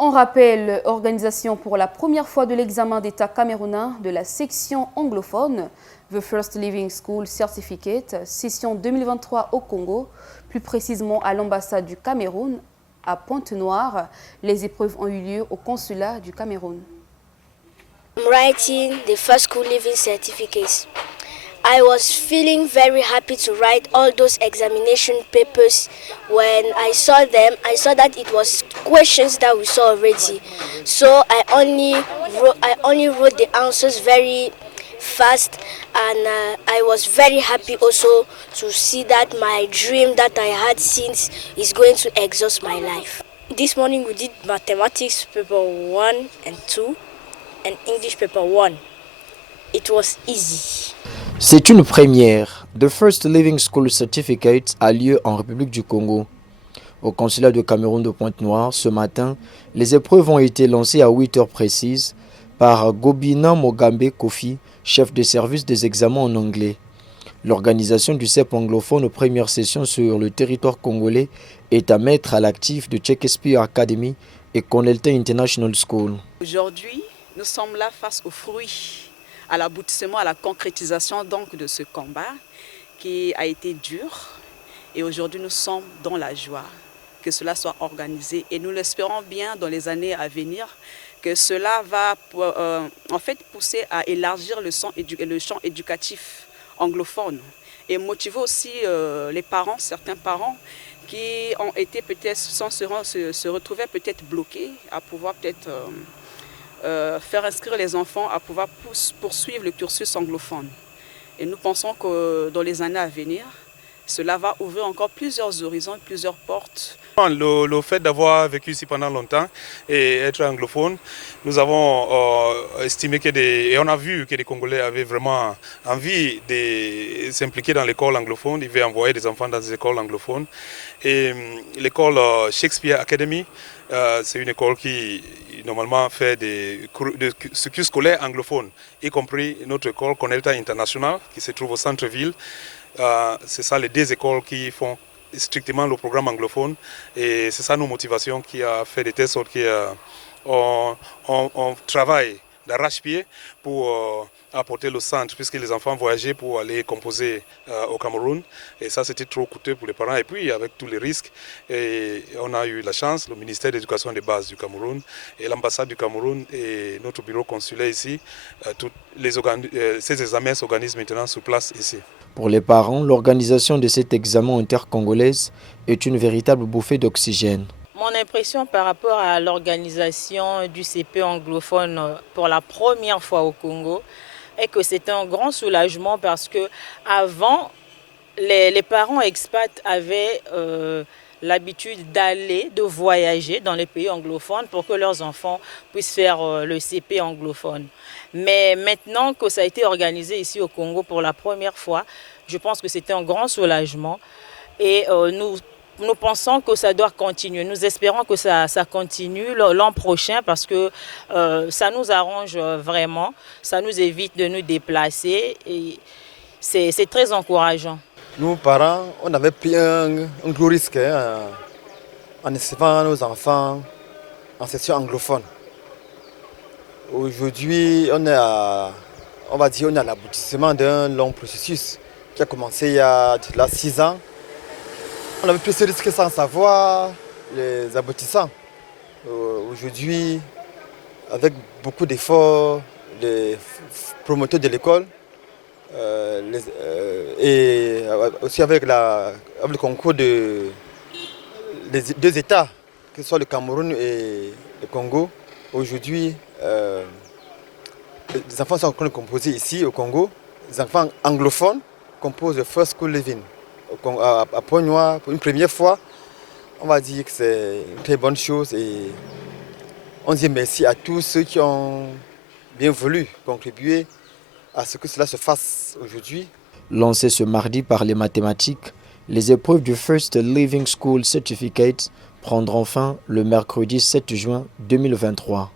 On rappelle organisation pour la première fois de l'examen d'État camerounais de la section anglophone, The First Living School Certificate, session 2023 au Congo, plus précisément à l'ambassade du Cameroun, à Pointe-Noire. Les épreuves ont eu lieu au consulat du Cameroun. I'm writing the First School Living Certificates. I was feeling very happy to write all those examination papers. When I saw them, I saw that it was questions that we saw already. So I only wrote the answers very fast, and I was very happy also to see that my dream that I had since is going to exhaust my life. This morning we did mathematics paper 1 and 2 and English paper 1. It was easy. C'est une première. The First Living School Certificate a lieu en République du Congo. Au consulat de Cameroun de Pointe-Noire, ce matin, les épreuves ont été lancées à 8 heures précises par Gobina Mogambe Kofi, chef de service des examens en anglais. L'organisation du CEP anglophone aux premières sessions sur le territoire congolais est à mettre à l'actif de Shakespeare Academy et Connelton International School. Aujourd'hui, nous sommes là face aux fruits, à l'aboutissement, à la concrétisation donc de ce combat qui a été dur. Et aujourd'hui, nous sommes dans la joie que cela soit organisé. Et nous l'espérons bien dans les années à venir que cela va en fait pousser à élargir le champ éducatif anglophone et motiver aussi les parents, certains parents qui ont été peut-être se retrouver peut-être bloqués à pouvoir peut-être faire inscrire les enfants à pouvoir poursuivre le cursus anglophone. Et nous pensons que dans les années à venir, cela va ouvrir encore plusieurs horizons, plusieurs portes. Le fait d'avoir vécu ici pendant longtemps et être anglophone, nous avons estimé et on a vu que les Congolais avaient vraiment envie de s'impliquer dans l'école anglophone. Ils veulent envoyer des enfants dans des écoles anglophones. Et l'école Shakespeare Academy, c'est une école qui normalement fait des cursus scolaires anglophones, y compris notre école Connelton International qui se trouve au centre-ville. C'est ça les deux écoles qui font strictement le programme anglophone et c'est ça nos motivations qui a fait de telle sorte qu'on travaille d'arrache-pied pour apporter le centre puisque les enfants voyageaient pour aller composer au Cameroun et ça c'était trop coûteux pour les parents et puis avec tous les risques et on a eu la chance, le ministère de l'Éducation de base du Cameroun et l'ambassade du Cameroun et notre bureau consulaire ici, ces examens s'organisent maintenant sur place ici. Pour les parents, l'organisation de cet examen intercongolaise est une véritable bouffée d'oxygène. Mon impression par rapport à l'organisation du CP anglophone pour la première fois au Congo est que c'est un grand soulagement parce que avant, les parents expats avaient l'habitude de voyager dans les pays anglophones pour que leurs enfants puissent faire le CP anglophone. Mais maintenant que ça a été organisé ici au Congo pour la première fois, je pense que c'était un grand soulagement et nous pensons que ça doit continuer. Nous espérons que ça continue l'an prochain parce que ça nous arrange vraiment, ça nous évite de nous déplacer et c'est très encourageant. Nous, parents, on avait pris un gros risque en inscrivant nos enfants en section anglophone. Aujourd'hui, on est à l'aboutissement d'un long processus qui a commencé il y a 6 ans. On avait pris ce risque sans savoir les aboutissants. Aujourd'hui, avec beaucoup d'efforts, les promoteurs de l'école, et aussi avec le concours des deux États, que ce soit le Cameroun et le Congo, aujourd'hui, les enfants sont en train de composer ici au Congo. Les enfants anglophones composent le First School Living à Pointe-Noire pour une première fois. On va dire que c'est une très bonne chose et on dit merci à tous ceux qui ont bien voulu contribuer à ce que cela se fasse aujourd'hui. Lancées ce mardi par les mathématiques, les épreuves du First Living School Certificate prendront fin le mercredi 7 juin 2023.